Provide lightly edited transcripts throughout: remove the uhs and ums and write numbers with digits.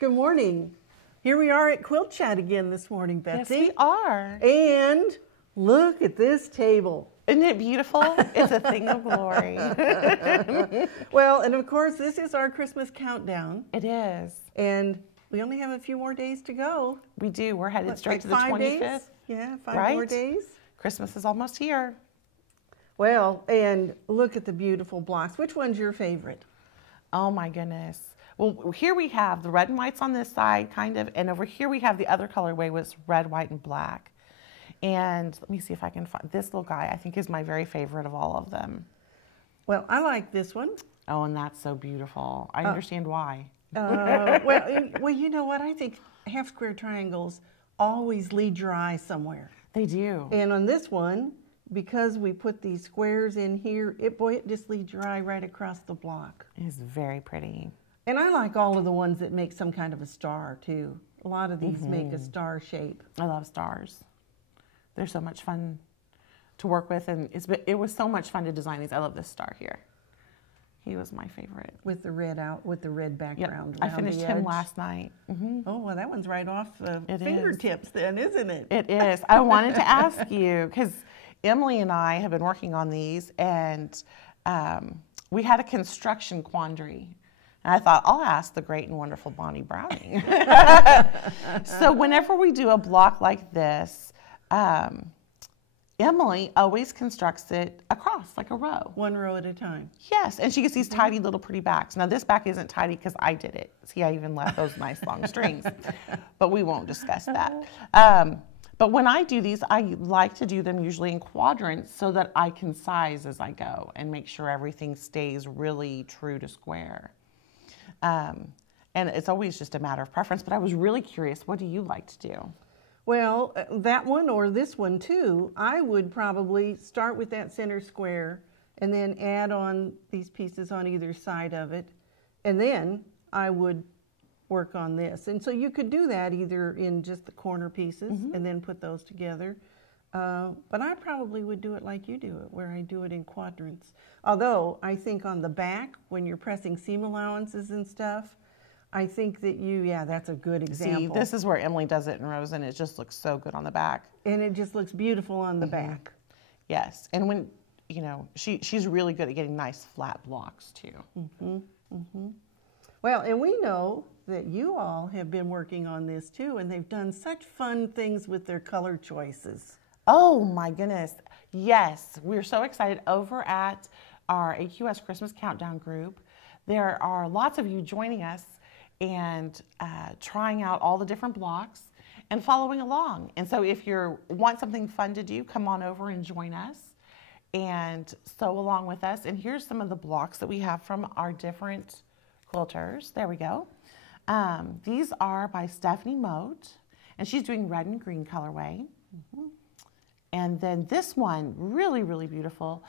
Good morning. Here we are at QuiltChat again this morning, Betsy. Yes, we are. And look at this table. Isn't it beautiful? It's a thing of glory. Well, and of course, this is our Christmas countdown. It is. And we only have a few more days to go. We do. We're headed straight to the 5 25th. days? Yeah, 5 more days. Christmas is almost here. Well, and look at the beautiful blocks. Which one's your favorite? Oh my goodness. Well, here we have the red and whites on this side, kind of, and over here we have the other colorway with red, white, and black. And let me see if I can find this little guy. I think is my very favorite of all of them. Well, I like this one. Oh, and that's so beautiful. I understand why. Well, you know what? I think half square triangles always lead your eye somewhere. They do. And on this one, because we put these squares in here, it just leads your eye right across the block. It is very pretty. And I like all of the ones that make some kind of a star, too. A lot of these make a star shape. I love stars. They're so much fun to work with, and it was so much fun to design these. I love this star here. He was my favorite. With the red background. Yep. I finished him last night. Oh, well, that one's right off fingertips then, isn't it? It is. I wanted to ask you, because Emily and I have been working on these, and we had a construction quandary. And I thought, I'll ask the great and wonderful Bonnie Browning. So whenever we do a block like this, Emily always constructs it across, like a row. One row at a time. Yes, and she gets these tidy little pretty backs. Now this back isn't tidy because I did it. See, I even left those nice long strings. But we won't discuss that. But when I do these, I like to do them usually in quadrants so that I can size as I go and make sure everything stays really true to square. And it's always just a matter of preference, but I was really curious, what do you like to do? Well, that one or this one too, I would probably start with that center square and then add on these pieces on either side of it, and then I would work on this. And so you could do that either in just the corner pieces and then put those together. But I probably would do it like you do it, where I do it in quadrants. Although I think on the back, when you're pressing seam allowances and stuff, I think that that's a good example. See, this is where Emily does it in rows, and it just looks so good on the back. And it just looks beautiful on the back. Yes, and when, you know, she's really good at getting nice flat blocks too. Well, and we know that you all have been working on this too, and they've done such fun things with their color choices. Oh my goodness. Yes, we're so excited. Over at our AQS Christmas Countdown group, there are lots of you joining us and trying out all the different blocks and following along. And so if you want something fun to do, come on over and join us and sew along with us. And here's some of the blocks that we have from our different quilters. There we go. These are by Stephanie Moat, and she's doing red and green colorway. And then this one, really, really beautiful,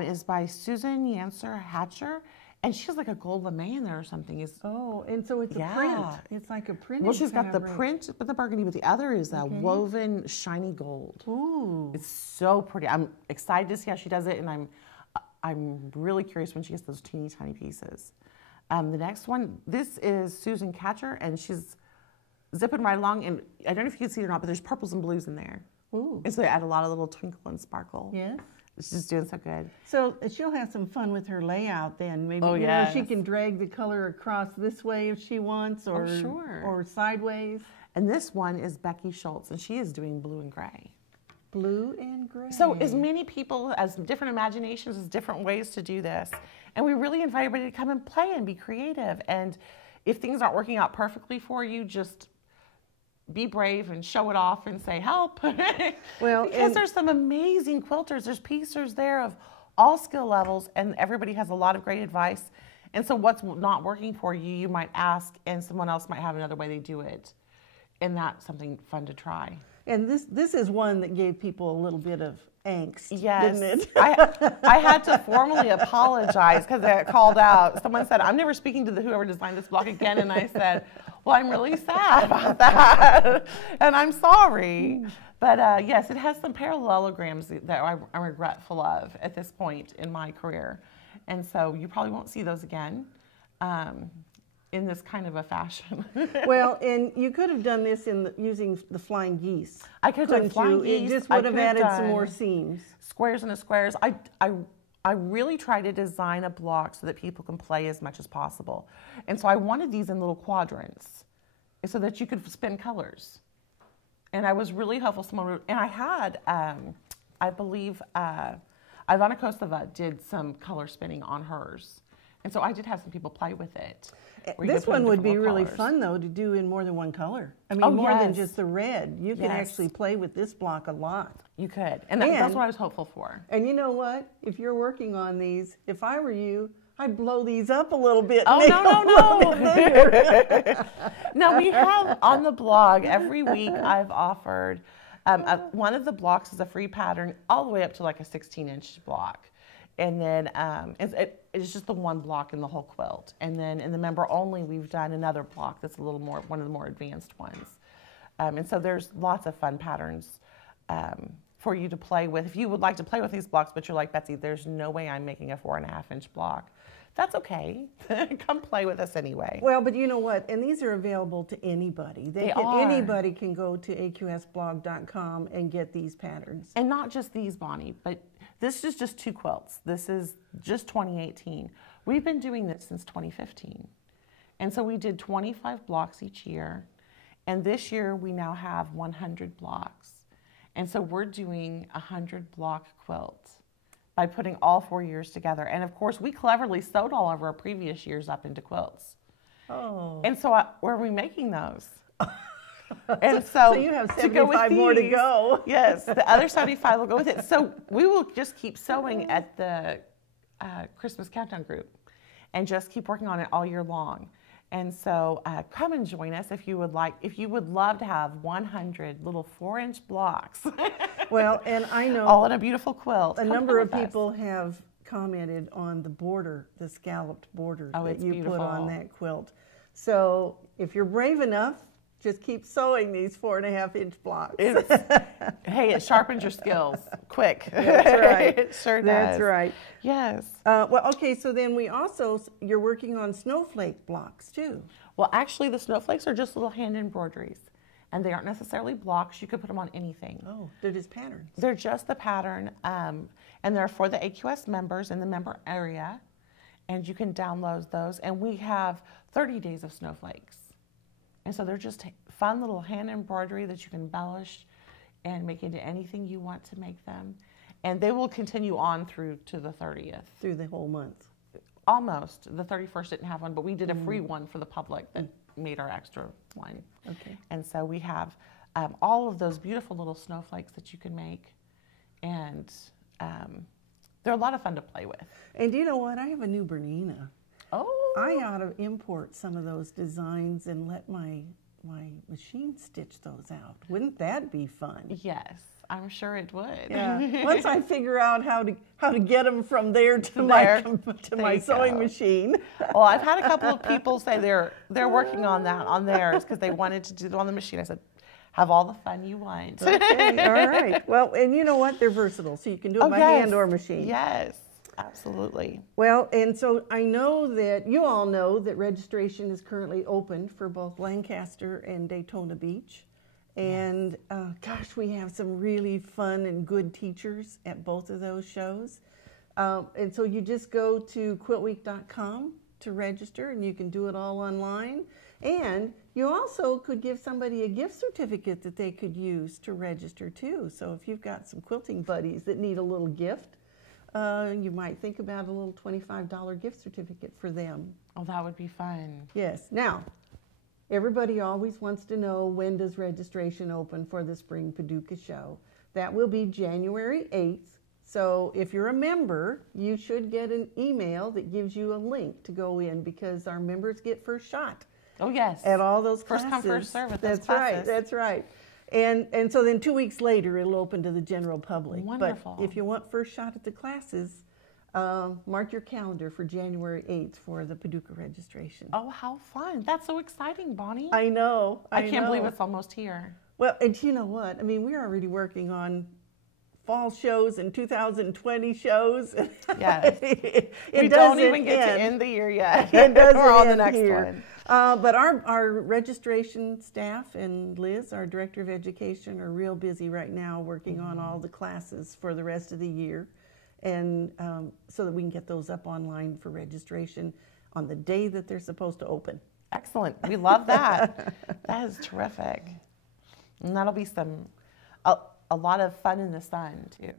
is by Susan Yancer Hatcher. And she has like a gold lame in there or something. And so it's a print. It's like a printed Well, she's got the fabric. print with the burgundy, but the other is a woven shiny gold. Ooh. It's so pretty. I'm excited to see how she does it, and I'm really curious when she gets those teeny tiny pieces. The next one, this is Susan Catcher, and she's zipping right along. And I don't know if you can see it or not, but there's purples and blues in there. Ooh. And so they add a lot of little twinkle and sparkle. Yes. She's doing so good. So she'll have some fun with her layout then. Maybe she can drag the color across this way if she wants, or or sideways. And this one is Becky Schultz, and she is doing blue and gray. Blue and gray. So as many people, as different imaginations, as different ways to do this. And we really invite everybody to come and play and be creative. And if things aren't working out perfectly for you, just be brave and show it off and say, help. Well, because there's some amazing quilters. There's piecers there of all skill levels, and everybody has a lot of great advice. And so what's not working for you, you might ask, and someone else might have another way they do it. And that's something fun to try. And this is one that gave people a little bit of angst, yes. didn't it? I had to formally apologize because I got called out. Someone said, I'm never speaking to whoever designed this block again. And I said, well, I'm really sad about that. And I'm sorry. But yes, it has some parallelograms that I'm regretful of at this point in my career. And so you probably won't see those again. in this kind of a fashion. Well, and you could have done this using the flying geese. I could have done flying geese. It just would have added some more seams. Squares into squares. I really try to design a block so that people can play as much as possible. And so I wanted these in little quadrants so that you could spin colors. And I was really hopeful. And I had, I believe, Ivana Kosova did some color spinning on hers. And so I did have some people play with it. This one would be really fun, though, to do in more than one color. I mean, more than just the red. You can actually play with this block a lot. You could. And that's what I was hopeful for. And you know what? If you're working on these, if I were you, I'd blow these up a little bit. Oh, no. No, we have on the blog, every week I've offered, one of the blocks is a free pattern all the way up to like a 16-inch block. And then it's just the one block in the whole quilt. And then in the member only, we've done another block that's a little more, one of the more advanced ones. And so there's lots of fun patterns for you to play with. If you would like to play with these blocks, but you're like, Betsy, there's no way I'm making a 4.5-inch block. That's okay. Come play with us anyway. Well, but you know what? And these are available to anybody. Anybody can go to aqsblog.com and get these patterns. And not just these, Bonnie, but this is just 2 quilts. This is just 2018. We've been doing this since 2015. And so we did 25 blocks each year. And this year we now have 100 blocks. And so we're doing a 100-block quilt by putting all 4 years together. And of course, we cleverly sewed all of our previous years up into quilts. Oh. And so where are we making those? And so you have 75 more to go. Yes, the other 75 will go with it. So we will just keep sewing at the Christmas Countdown group and just keep working on it all year long. And so come and join us if you would like. If you would love to have 100 little 4-inch blocks. Well, and I know all in a beautiful quilt. A number of people have commented on the border, the scalloped border that you put on that quilt. So if you're brave enough, just keep sewing these 4.5-inch blocks. Hey, it sharpens your skills quick. That's right. It sure does. That's right. Yes. Well, okay, so then you're working on snowflake blocks too. Well, actually, the snowflakes are just little hand embroideries, and they aren't necessarily blocks. You could put them on anything. Oh, they're just patterns. They're just the pattern, and they're for the AQS members in the member area, and you can download those. And we have 30 days of snowflakes. And so they're just fun little hand embroidery that you can embellish and make into anything you want to make them. And they will continue on through to the 30th. Through the whole month. Almost. The 31st didn't have one, but we did a free one for the public that made our extra one. Okay. And so we have all of those beautiful little snowflakes that you can make. And they're a lot of fun to play with. And do you know what? I have a new Bernina. Oh. I ought to import some of those designs and let my machine stitch those out. Wouldn't that be fun? Yes, I'm sure it would. Yeah. Once I figure out how to get them from there to my sewing machine. Well, I've had a couple of people say they're working on that on theirs because they wanted to do it on the machine. I said, have all the fun you want. Okay, all right. Well, and you know what? They're versatile, so you can do it by hand or machine. Yes. Absolutely. Well, and so I know that you all know that registration is currently open for both Lancaster and Daytona Beach. And gosh, we have some really fun and good teachers at both of those shows. And so you just go to QuiltWeek.com to register, and you can do it all online. And you also could give somebody a gift certificate that they could use to register too. So if you've got some quilting buddies that need a little gift, you might think about a little $25 gift certificate for them. Oh, that would be fun. Yes. Now, everybody always wants to know, when does registration open for the Spring Paducah show? That will be January 8th. So if you're a member, you should get an email that gives you a link to go in, because our members get first shot. Oh, yes. At all those classes. First come, first serve at those classes. That's right. And so then 2 weeks later, it'll open to the general public. Wonderful. But if you want first shot at the classes, mark your calendar for January 8th for the Paducah registration. Oh, how fun. That's so exciting, Bonnie. I know. I can't believe it's almost here. Well, and you know what? I mean, we're already working on fall shows and 2020 shows. Yes. We don't even get to end the year yet. It doesn't We're on the end next here. one. But our registration staff and Liz, our Director of Education, are real busy right now working on all the classes for the rest of the year, and so that we can get those up online for registration on the day that they're supposed to open. Excellent. We love that. That is terrific. And that'll be a lot of fun in the sun, too,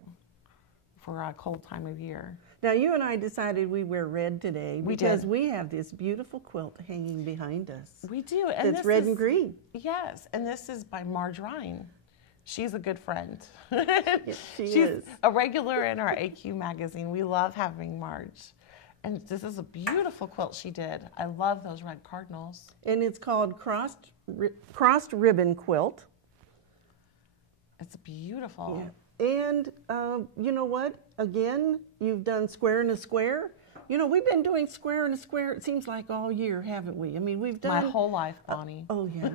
for a cold time of year. Now, you and I decided we wear red today because we have this beautiful quilt hanging behind us. We do. And it's red and green. Yes, and this is by Marjorie Rhine. She's a good friend. Yes, She's is a regular in our AQ magazine. We love having Marge. And this is a beautiful quilt she did. I love those red cardinals. And it's called Crossed Ribbon Quilt. It's beautiful. Yeah. And you know what? Again, you've done square and a square. You know, we've been doing square and a square, it seems like all year, haven't we? I mean, we've done... My whole life, Bonnie. Oh, yeah.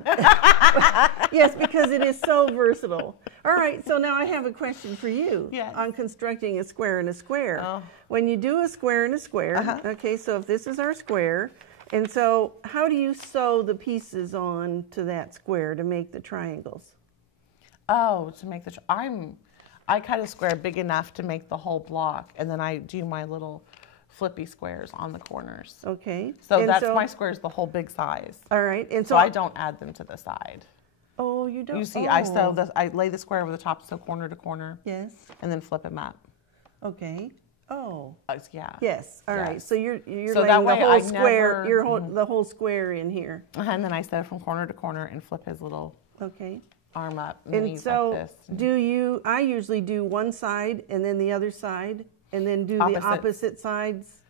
Yes, because it is so versatile. All right, so now I have a question for you on constructing a square and a square. Oh. When you do a square and a square, okay, so if this is our square, and so how do you sew the pieces on to that square to make the triangles? Oh, to make the... I cut a square big enough to make the whole block, and then I do my little flippy squares on the corners. Okay. So my squares the whole big size. All right. And so I don't add them to the side. Oh, you don't? You see, I lay the square over the top, so corner to corner. Yes. And then flip them up. Okay. Oh. Yeah. Yes. All right. So you're so laying the whole square, the whole square in here. And then I sew from corner to corner and flip his little arm up. And so like this. I usually do one side and then the other side, and then do the opposite sides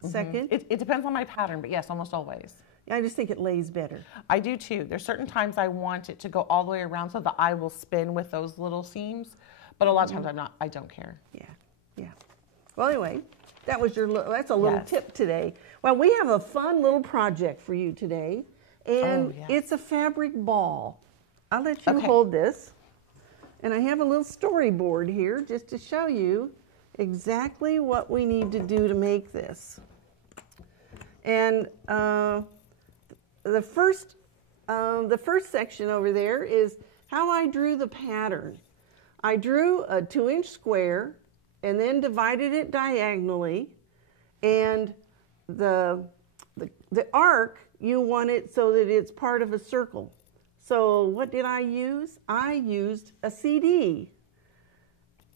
second? It depends on my pattern, but yes, almost always. I just think it lays better. I do too. There's certain times I want it to go all the way around so the eye will spin with those little seams, but a lot of times I don't care. Yeah. Well, anyway, that's a little tip today. Well, we have a fun little project for you today, and it's a fabric ball. I'll let you hold this, and I have a little storyboard here just to show you exactly what we need to do to make this. And the first section over there is how I drew the pattern. I drew a 2-inch square and then divided it diagonally, and the arc, you want it so that it's part of a circle. So what did I use? I used a CD.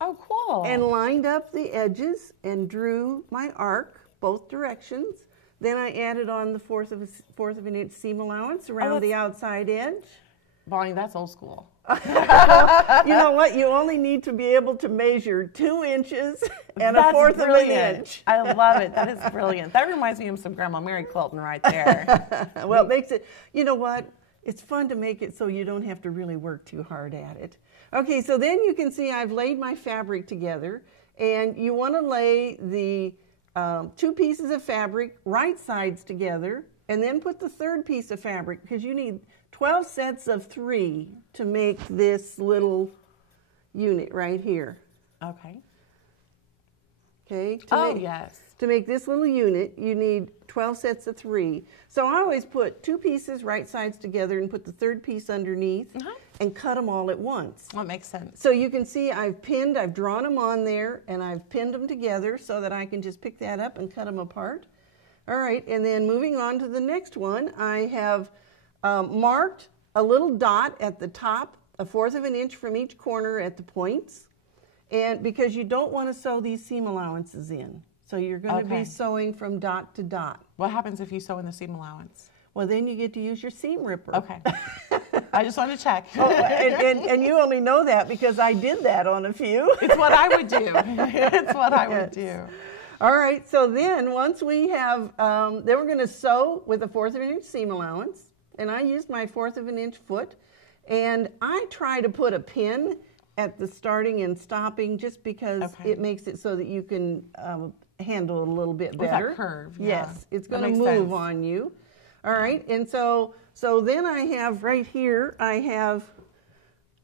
Oh, cool. And lined up the edges and drew my arc both directions. Then I added on the fourth of an inch seam allowance around the outside edge. Bonnie, that's old school. You know what? You only need to be able to measure 2 inches and a fourth of an inch. I love it. That is brilliant. That reminds me of some Grandma Mary quilting right there. Well, it makes it, you know what? It's fun to make it so you don't have to really work too hard at it. Okay, so then you can see I've laid my fabric together, and you want to lay the 2 pieces of fabric right sides together, and then put the third piece of fabric, because you need 12 sets of 3 to make this little unit right here. Okay. Okay. Yes. To make this little unit, you need 12 sets of 3. So I always put 2 pieces right sides together and put the third piece underneath and cut them all at once. That makes sense. So you can see I've drawn them on there, and I've pinned them together so that I can just pick that up and cut them apart. All right, and then moving on to the next one, I have marked a little dot at the top, 1/4 of an inch from each corner at the points, and because you don't want to sew these seam allowances in. So you're going to be sewing from dot to dot. What happens if you sew in the seam allowance? Well, then you get to use your seam ripper. Okay. I just wanted to check. And you only know that because I did that on a few. It's what I would do. It's what I would do. All right, so then once we have, then we're going to sew with a 1/4 of an inch seam allowance. And I used my 1/4 of an inch foot. And I try to put a pin at the starting and stopping just because it makes it so that you can handle it a little bit better. With that curve, Yes, it's going to move on you. All right, and so then I have right here, I have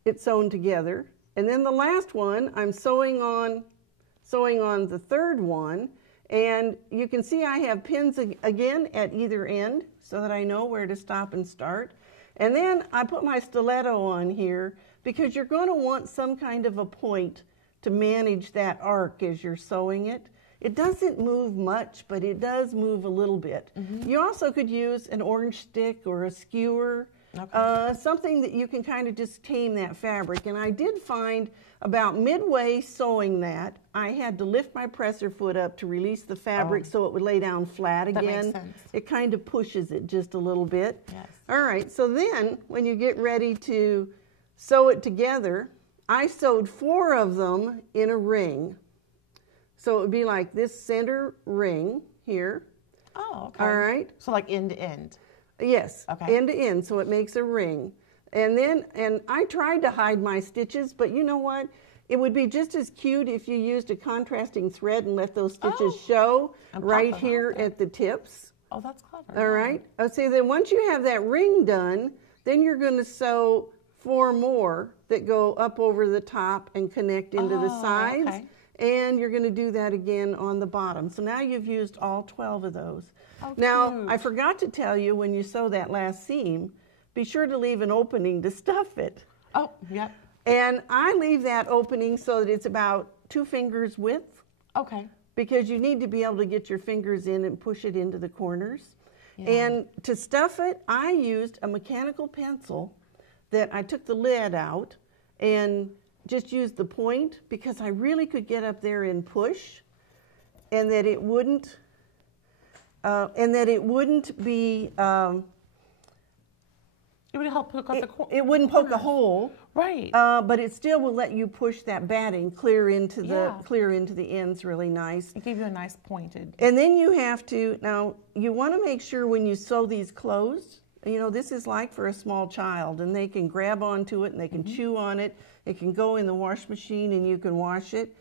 it sewn together. And then the last one, I'm sewing on the third one, And you can see I have pins again at either end so that I know where to stop and start. And then I put my stiletto on here because you're going to want some kind of a point to manage that arc as you're sewing it. It doesn't move much, but it does move a little bit. You also could use an orange stick or a skewer, something that you can kind of just tame that fabric. And I did find about midway sewing that, I had to lift my presser foot up to release the fabric so it would lay down flat again. That makes sense. It kind of pushes it just a little bit. Yes. All right, so then when you get ready to sew it together, I sewed 4 of them in a ring. So it would be like this center ring here. Oh, okay. All right. So like end to end. Yes, okay. End to end, so it makes a ring. And I tried to hide my stitches, but you know what? It would be just as cute if you used a contrasting thread and let those stitches show right here at the tips. Oh, that's clever. All right. So then once you have that ring done, then you're going to sew 4 more that go up over the top and connect into the sides. Okay. And you're going to do that again on the bottom. So now you've used all 12 of those. Oh, now, cute. I forgot to tell you, when you sew that last seam, be sure to leave an opening to stuff it. Oh, yep. And I leave that opening so that it's about 2 fingers width. Okay. Because you need to be able to get your fingers in and push it into the corners. Yeah. And to stuff it, I used a mechanical pencil that I took the lid out and just used the point because I really could get up there and push, and that it wouldn't be. It would help hook up the corner. It wouldn't poke a hole, right? But it still will let you push that batting clear into the ends really nice. It gave you a nice pointed. And then you have to you want to make sure when you sew these closed. You know, this is like for a small child, and they can grab onto it and they can chew on it. It can go in the wash machine and you can wash it.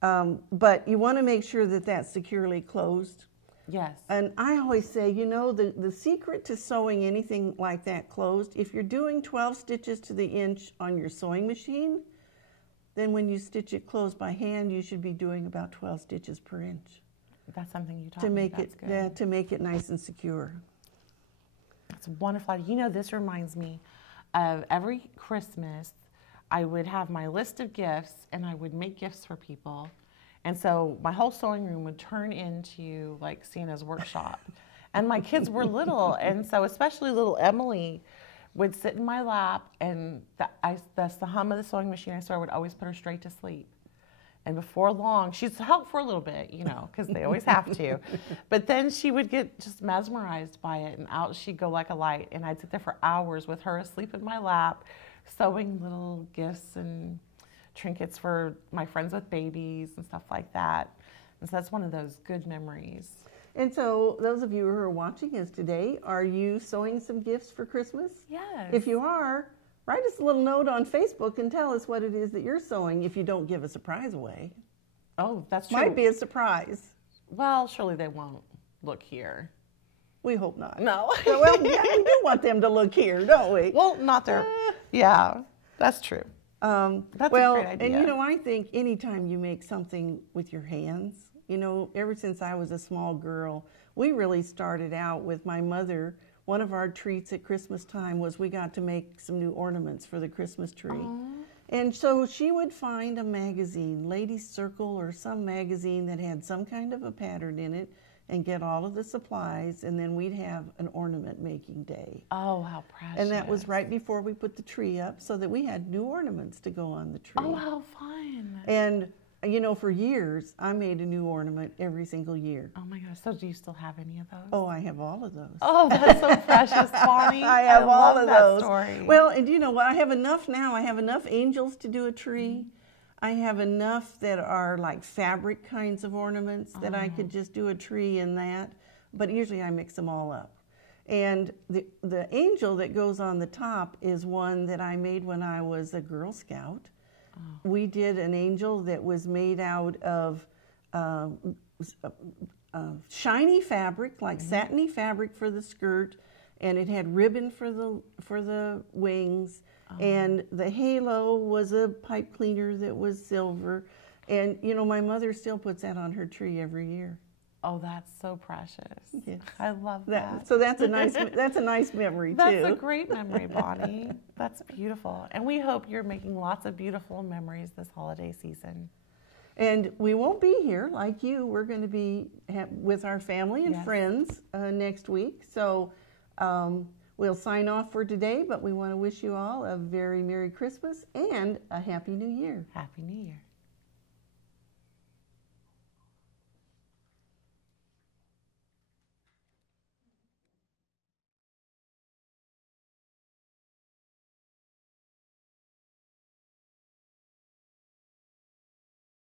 But you want to make sure that that's securely closed. Yes. And I always say, you know, the secret to sewing anything like that closed, if you're doing 12 stitches to the inch on your sewing machine, then when you stitch it closed by hand, you should be doing about 12 stitches per inch. That's something you taught to me. make That's it good. to make it nice and secure. It's wonderful. You know, this reminds me of every Christmas, I would have my list of gifts and I would make gifts for people. And so my whole sewing room would turn into like Santa's workshop. And my kids were little. And so especially little Emily would sit in my lap, and that's the hum of the sewing machine. I swear I would always put her straight to sleep. And before long, she'd help for a little bit, you know, because they always have to. But then she would get just mesmerized by it, and out she'd go like a light. And I'd sit there for hours with her asleep in my lap, sewing little gifts and trinkets for my friends with babies and stuff like that. And so that's one of those good memories. And so those of you who are watching us today, are you sewing some gifts for Christmas? Yes. If you are, write us a little note on Facebook and tell us what it is that you're sewing if you don't give a surprise away. Oh, that's true. Might be a surprise. Well, surely they won't look here. We hope not. No. Well, yeah, we do want them to look here, don't we? Well, not there. Yeah, that's true. That's a great idea. And you know, I think anytime you make something with your hands, you know, ever since I was a small girl, we really started out with my mother. One of our treats at Christmas time was we got to make some new ornaments for the Christmas tree. Aww. And so she would find a magazine, Ladies Circle or some magazine that had some kind of a pattern in it, and get all of the supplies, and then we'd have an ornament making day. Oh, how precious. And that was right before we put the tree up, so that we had new ornaments to go on the tree. Oh, how fun. And you know, for years, I made a new ornament every single year. Oh my gosh, so do you still have any of those? Oh, I have all of those. Oh, that's so precious, Bonnie. I have all of those. Story. Well, and you know what? I have enough now. I have enough angels to do a tree. I have enough that are like fabric kinds of ornaments that I could just do a tree in that. But usually I mix them all up. And the angel that goes on the top is one that I made when I was a Girl Scout. We did an angel that was made out of shiny fabric, like satiny fabric for the skirt, and it had ribbon for the wings, and the halo was a pipe cleaner that was silver. And you know, my mother still puts that on her tree every year. Oh, that's so precious. Yes. I love that. So that's a nice memory, too. That's a great memory, Bonnie. That's beautiful. And we hope you're making lots of beautiful memories this holiday season. And we won't be here like you. We're going to be with our family and friends next week. So we'll sign off for today, but we want to wish you all a very Merry Christmas and a Happy New Year. Happy New Year.